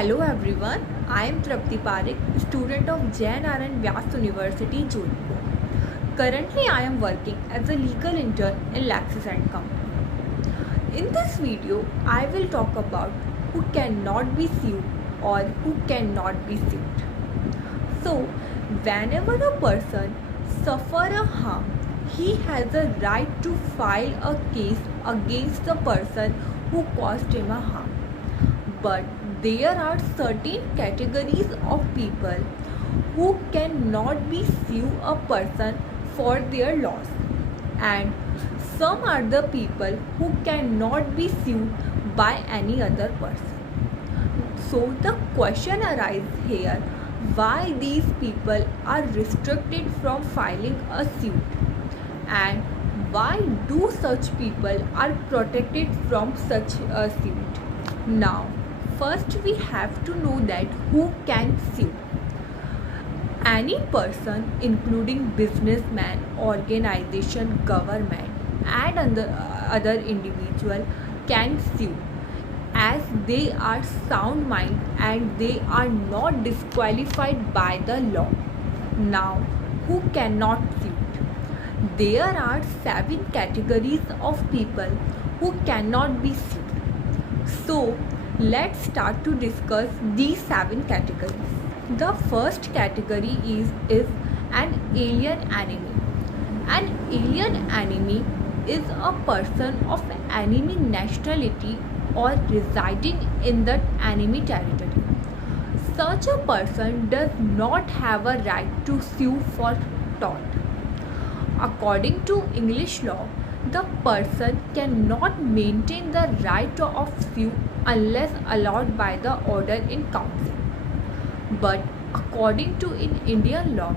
Hello everyone, I am Trapti Parekh, student of Jain Naran Vyas University, Jodhpur. Currently, I am working as a legal intern in Lexis and Company. In this video, I will talk about who cannot be sued or who cannot be sued. So, whenever a person suffers a harm, he has a right to file a case against the person who caused him a harm. But there are certain categories of people who cannot be sue a person for their loss, and some are the people who cannot be sued by any other person. So the question arises here, why these people are restricted from filing a suit, and why do such people are protected from such a suit? Now, first we have to know that who can sue. Any person, including businessman, organization, government, and other individual, can sue as they are sound mind and they are not disqualified by the law. Now, who cannot sue? There are 7 categories of people who cannot be sued. So, let's start to discuss these 7 categories. The first category is an alien enemy. An alien enemy is a person of enemy nationality or residing in the enemy territory. Such a person does not have a right to sue for tort. According to English law, the person cannot maintain the right of sue unless allowed by the order in council. But according to in Indian law,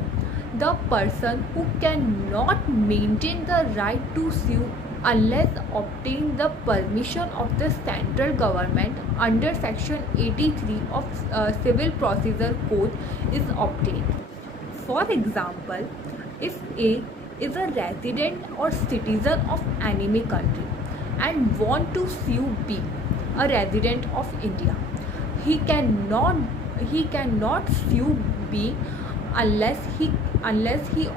the person who cannot maintain the right to sue unless obtain the permission of the central government under section 83 of Civil Procedure Code is obtained. For example, if A is a resident or citizen of enemy country and want to sue B, a resident of India, he cannot sue B unless he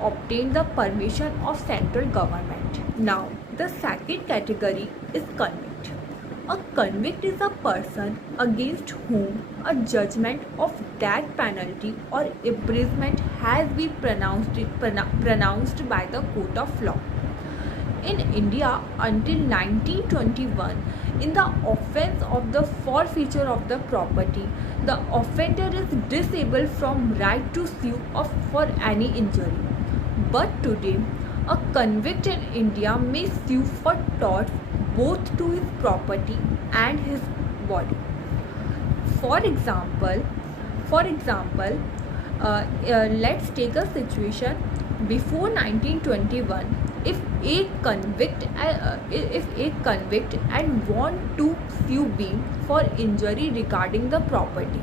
obtain the permission of central government. Now, the second category is convict. A convict is a person against whom a judgment of death penalty or imprisonment has been pronounced by the court of law. In India, until 1921, in the offence of the forfeiture of the property, the offender is disabled from right to sue for any injury. But today, a convict in India may sue for torts both to his property and his body. For example, let's take a situation before 1921. If a convict and want to sue B for injury regarding the property,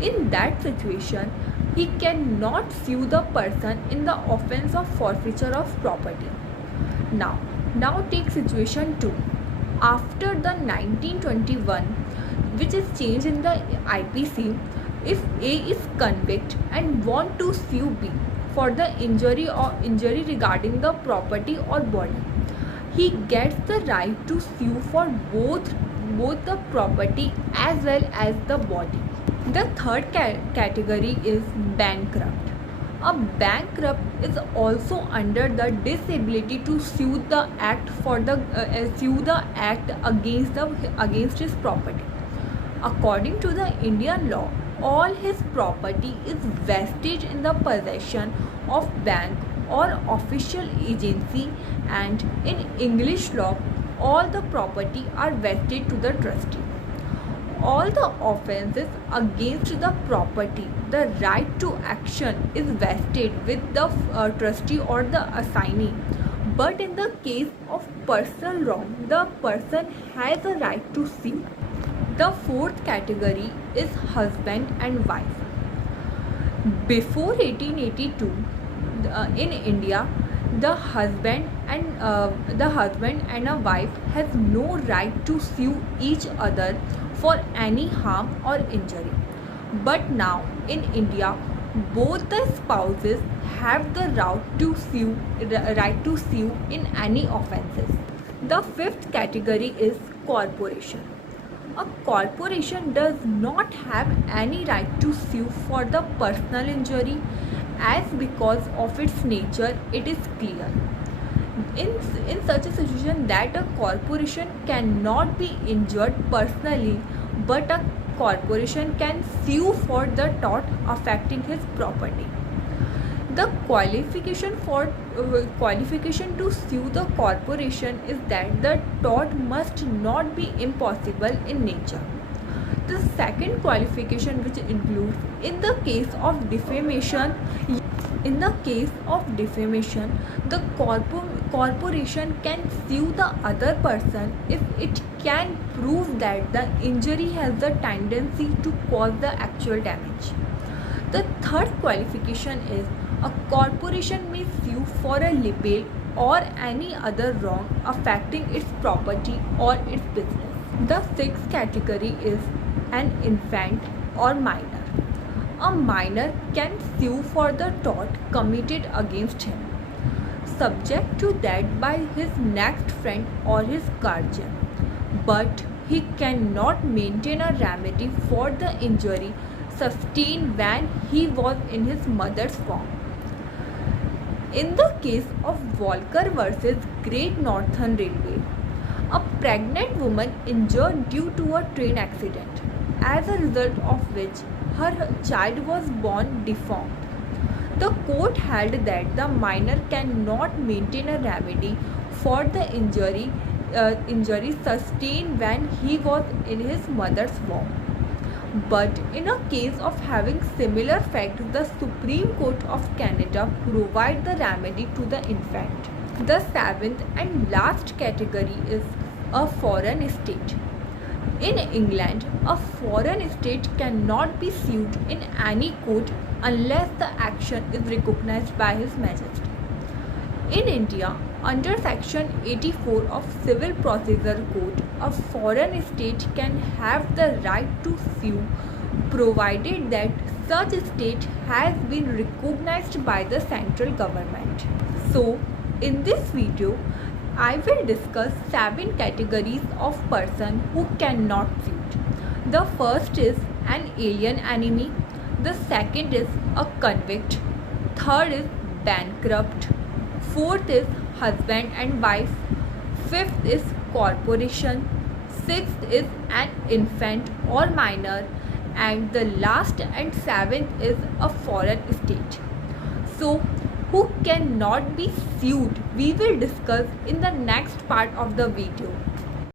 in that situation, he cannot sue the person in the offence of forfeiture of property. Now take situation 2. After the 1921, which is changed in the IPC, if A is convict and want to sue B for the injury regarding the property or body, he gets the right to sue for both the property as well as the body. The third category is bankrupt. A bankrupt is also under the disability to sue the act against his property. According to the Indian law, all his property is vested in the possession of bank or official agency, and in English law, all the property are vested to the trustee. All the offences against the property, the right to action is vested with the trustee or the assignee. But in the case of personal wrong, the person has a right to sue. The fourth category is husband and wife. Before 1882, in India, the husband and a wife has no right to sue each other for any harm or injury. But now in India, both the spouses have the right to sue in any offences. The fifth category is corporation. A corporation does not have any right to sue for the personal injury, as because of its nature it is clear in such a situation that a corporation cannot be injured personally, but a corporation can sue for the tort affecting his property. The qualification to sue the corporation is that the tort must not be impossible in nature. The second qualification, which includes in the case of defamation, the corporation can sue the other person if it can prove that the injury has the tendency to cause the actual damage. The third qualification is a corporation may sue for a libel or any other wrong affecting its property or its business. The sixth category is an infant or minor. A minor can sue for the tort committed against him, subject to that by his next friend or his guardian, but he cannot maintain a remedy for the injury sustained when he was in his mother's womb. In the case of Volker versus Great Northern Railway, a pregnant woman injured due to a train accident, as a result of which her child was born deformed. The court held that the minor cannot maintain a remedy for the injury sustained when he was in his mother's womb. But in a case of having similar facts, the Supreme Court of Canada provides the remedy to the infant. The seventh and last category is a foreign state. In England, a foreign state cannot be sued in any court unless the action is recognized by His Majesty. In India, under Section 84 of Civil Procedure Code, a foreign state can have the right to sue provided that such state has been recognized by the central government. So, in this video, I will discuss 7 categories of person who cannot sue. The first is an alien enemy. The second is a convict. Third is bankrupt. Fourth is husband and wife. Fifth is corporation. Sixth is an infant or minor. And the last and seventh is a foreign state. So, who cannot be sued, we will discuss in the next part of the video.